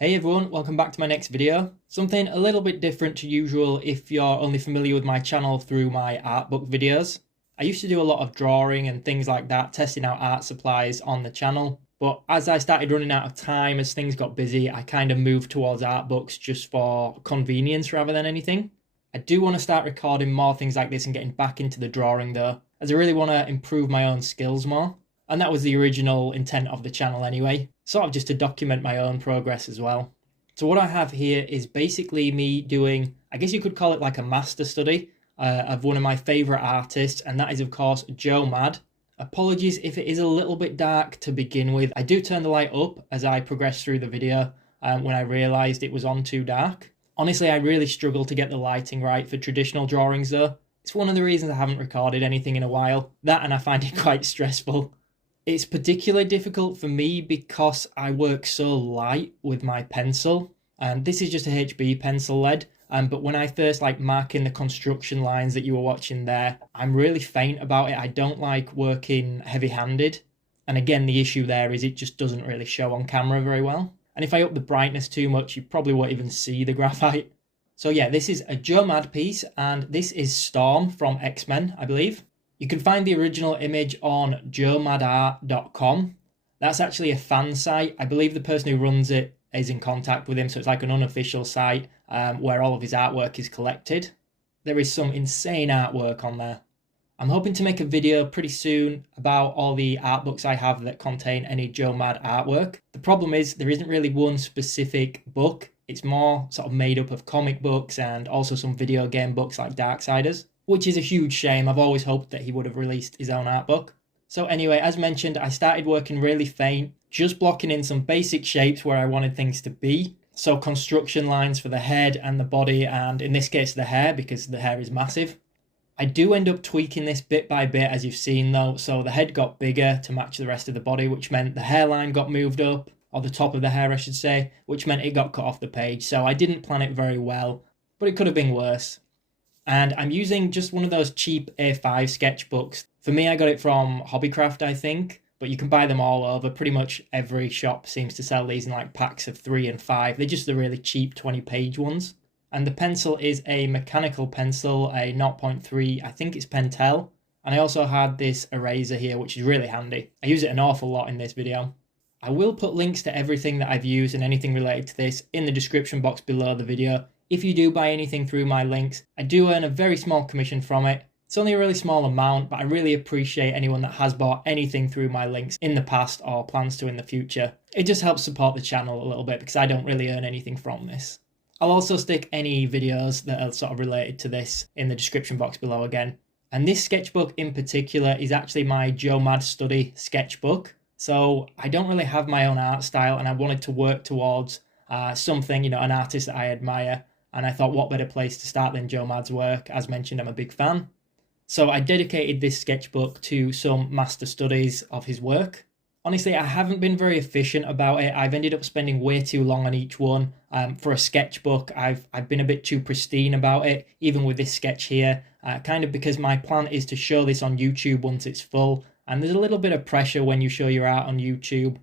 Hey everyone, welcome back to my next video. Something a little bit different to usual if you're only familiar with my channel through my art book videos. I used to do a lot of drawing and things like that, testing out art supplies on the channel. But as I started running out of time, as things got busy, I kind of moved towards art books just for convenience rather than anything. I do want to start recording more things like this and getting back into the drawing though, as I really want to improve my own skills more. And that was the original intent of the channel anyway, sort of just to document my own progress as well. So what I have here is basically me doing, I guess you could call it like a master study of one of my favourite artists, and that is of course joemad. Apologies if it is a little bit dark to begin with. I do turn the light up as I progress through the video when I realised it was on too dark. Honestly, I really struggle to get the lighting right for traditional drawings though. It's one of the reasons I haven't recorded anything in a while. That, and I find it quite stressful. It's particularly difficult for me because I work so light with my pencil. And this is just a HB pencil lead. But when I first marking the construction lines that you were watching there, I'm really faint about it. I don't like working heavy-handed. And again, the issue there is it just doesn't really show on camera very well. And if I up the brightness too much, you probably won't even see the graphite. So yeah, this is a joemad piece, and this is Storm from X-Men, I believe. You can find the original image on joemadart.com. That's actually a fan site. I believe the person who runs it is in contact with him, so it's like an unofficial site where all of his artwork is collected. There is some insane artwork on there. I'm hoping to make a video pretty soon about all the art books I have that contain any joemad artwork. The problem is there isn't really one specific book. It's more sort of made up of comic books and also some video game books like Darksiders, which is a huge shame. I've always hoped that he would have released his own art book. So anyway, as mentioned, I started working really faint, just blocking in some basic shapes where I wanted things to be. So construction lines for the head and the body, and in this case the hair, because the hair is massive. I do end up tweaking this bit by bit, as you've seen though. So the head got bigger to match the rest of the body, which meant the hairline got moved up, or the top of the hair I should say, which meant it got cut off the page. So I didn't plan it very well, but it could have been worse. And I'm using just one of those cheap A5 sketchbooks. For me, I got it from Hobbycraft, I think, but you can buy them all over. Pretty much every shop seems to sell these in packs of 3 and 5. They're just the really cheap 20-page ones. And the pencil is a mechanical pencil, a 0.3, I think it's Pentel. And I also had this eraser here, which is really handy. I use it an awful lot in this video. I will put links to everything that I've used and anything related to this in the description box below the video. If you do buy anything through my links, I do earn a very small commission from it. It's only a really small amount, but I really appreciate anyone that has bought anything through my links in the past or plans to in the future. It just helps support the channel a little bit because I don't really earn anything from this. I'll also stick any videos that are sort of related to this in the description box below again. And this sketchbook in particular is actually my joemad study sketchbook. So I don't really have my own art style, and I wanted to work towards something, an artist that I admire. And I thought, what better place to start than joemad's work? As mentioned, I'm a big fan. So I dedicated this sketchbook to some master studies of his work. Honestly, I haven't been very efficient about it. I've ended up spending way too long on each one. For a sketchbook, I've been a bit too pristine about it, even with this sketch here, kind of because my plan is to show this on YouTube once it's full. And there's a little bit of pressure when you show your art on YouTube.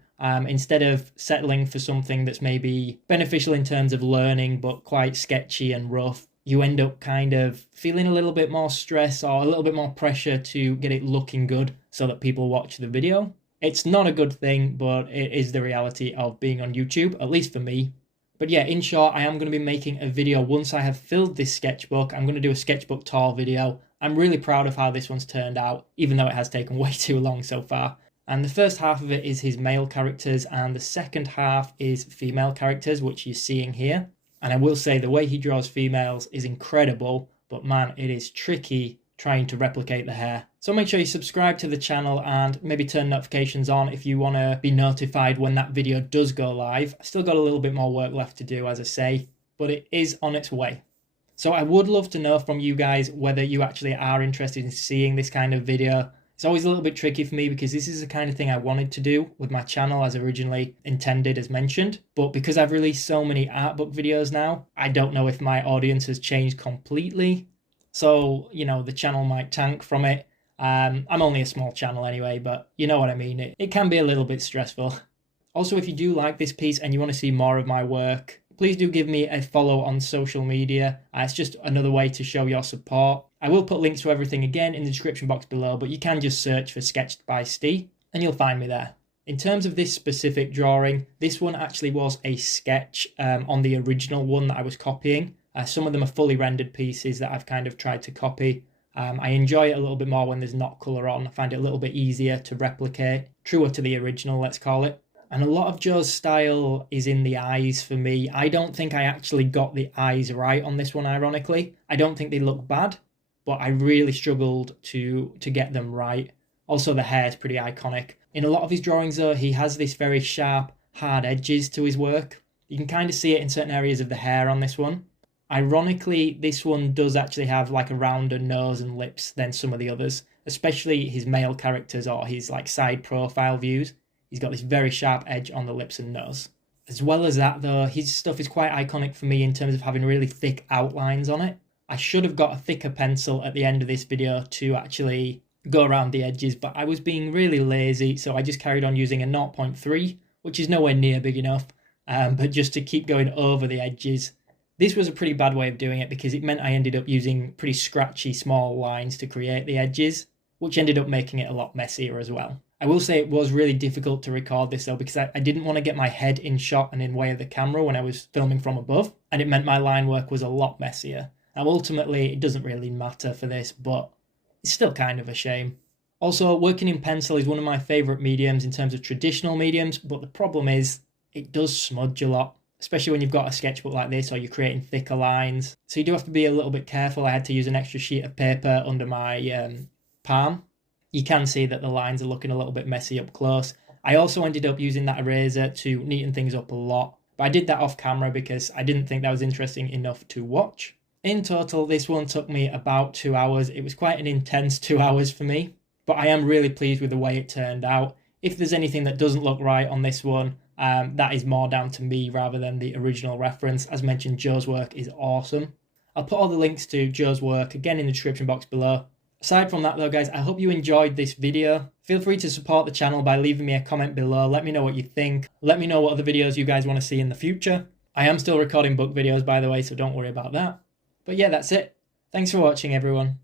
Instead of settling for something that's maybe beneficial in terms of learning but quite sketchy and rough, you end up kind of feeling a little bit more stress or a little bit more pressure to get it looking good so that people watch the video. It's not a good thing, but it is the reality of being on YouTube, at least for me. But yeah, in short, I am going to be making a video once I have filled this sketchbook. I'm going to do a sketchbook tour video. I'm really proud of how this one's turned out, even though it has taken way too long so far. And the first half of it is his male characters, and the second half is female characters, which you're seeing here. And I will say the way he draws females is incredible, but man, it is tricky trying to replicate the hair. So make sure you subscribe to the channel and maybe turn notifications on if you want to be notified when that video does go live. I still got a little bit more work left to do, as I say, but it is on its way. So I would love to know from you guys whether you actually are interested in seeing this kind of video. It's always a little bit tricky for me because this is the kind of thing I wanted to do with my channel as originally intended, as mentioned. But because I've released so many art book videos now, I don't know if my audience has changed completely. So, the channel might tank from it. I'm only a small channel anyway, but you know what I mean. It can be a little bit stressful. Also, if you do like this piece and you want to see more of my work, please do give me a follow on social media. It's just another way to show your support. I will put links to everything again in the description box below, but you can just search for Sketched by Steve and you'll find me there. In terms of this specific drawing, this one actually was a sketch on the original one that I was copying. Some of them are fully rendered pieces that I've kind of tried to copy. I enjoy it a little bit more when there's not colour on. I find it a little bit easier to replicate, truer to the original, let's call it. And a lot of Joe's style is in the eyes for me. I don't think I actually got the eyes right on this one, ironically. I don't think they look bad, but I really struggled to get them right. Also, the hair is pretty iconic. In a lot of his drawings, though, he has this very sharp, hard edges to his work. You can kind of see it in certain areas of the hair on this one. Ironically, this one does actually have like a rounder nose and lips than some of the others, especially his male characters or his like side profile views. He's got this very sharp edge on the lips and nose. As well as that, though, his stuff is quite iconic for me in terms of having really thick outlines on it. I should have got a thicker pencil at the end of this video to actually go around the edges, but I was being really lazy, so I just carried on using a 0.3, which is nowhere near big enough, but just to keep going over the edges. This was a pretty bad way of doing it because it meant I ended up using pretty scratchy small lines to create the edges, which ended up making it a lot messier as well. I will say it was really difficult to record this though because I didn't want to get my head in shot and in way of the camera when I was filming from above, and it meant my line work was a lot messier. Now ultimately it doesn't really matter for this, but it's still kind of a shame. Also, working in pencil is one of my favourite mediums in terms of traditional mediums, but the problem is it does smudge a lot, especially when you've got a sketchbook like this or you're creating thicker lines. So you do have to be a little bit careful. I had to use an extra sheet of paper under my palm. You can see that the lines are looking a little bit messy up close. I also ended up using that eraser to neaten things up a lot, but I did that off camera because I didn't think that was interesting enough to watch. In total, this one took me about 2 hours. It was quite an intense 2 hours for me, but I am really pleased with the way it turned out. If there's anything that doesn't look right on this one, that is more down to me rather than the original reference. As mentioned, Joe's work is awesome. I'll put all the links to Joe's work again in the description box below. Aside from that though, guys, I hope you enjoyed this video. Feel free to support the channel by leaving me a comment below. Let me know what you think. Let me know what other videos you guys want to see in the future. I am still recording book videos, by the way, so don't worry about that. But yeah, that's it. Thanks for watching, everyone.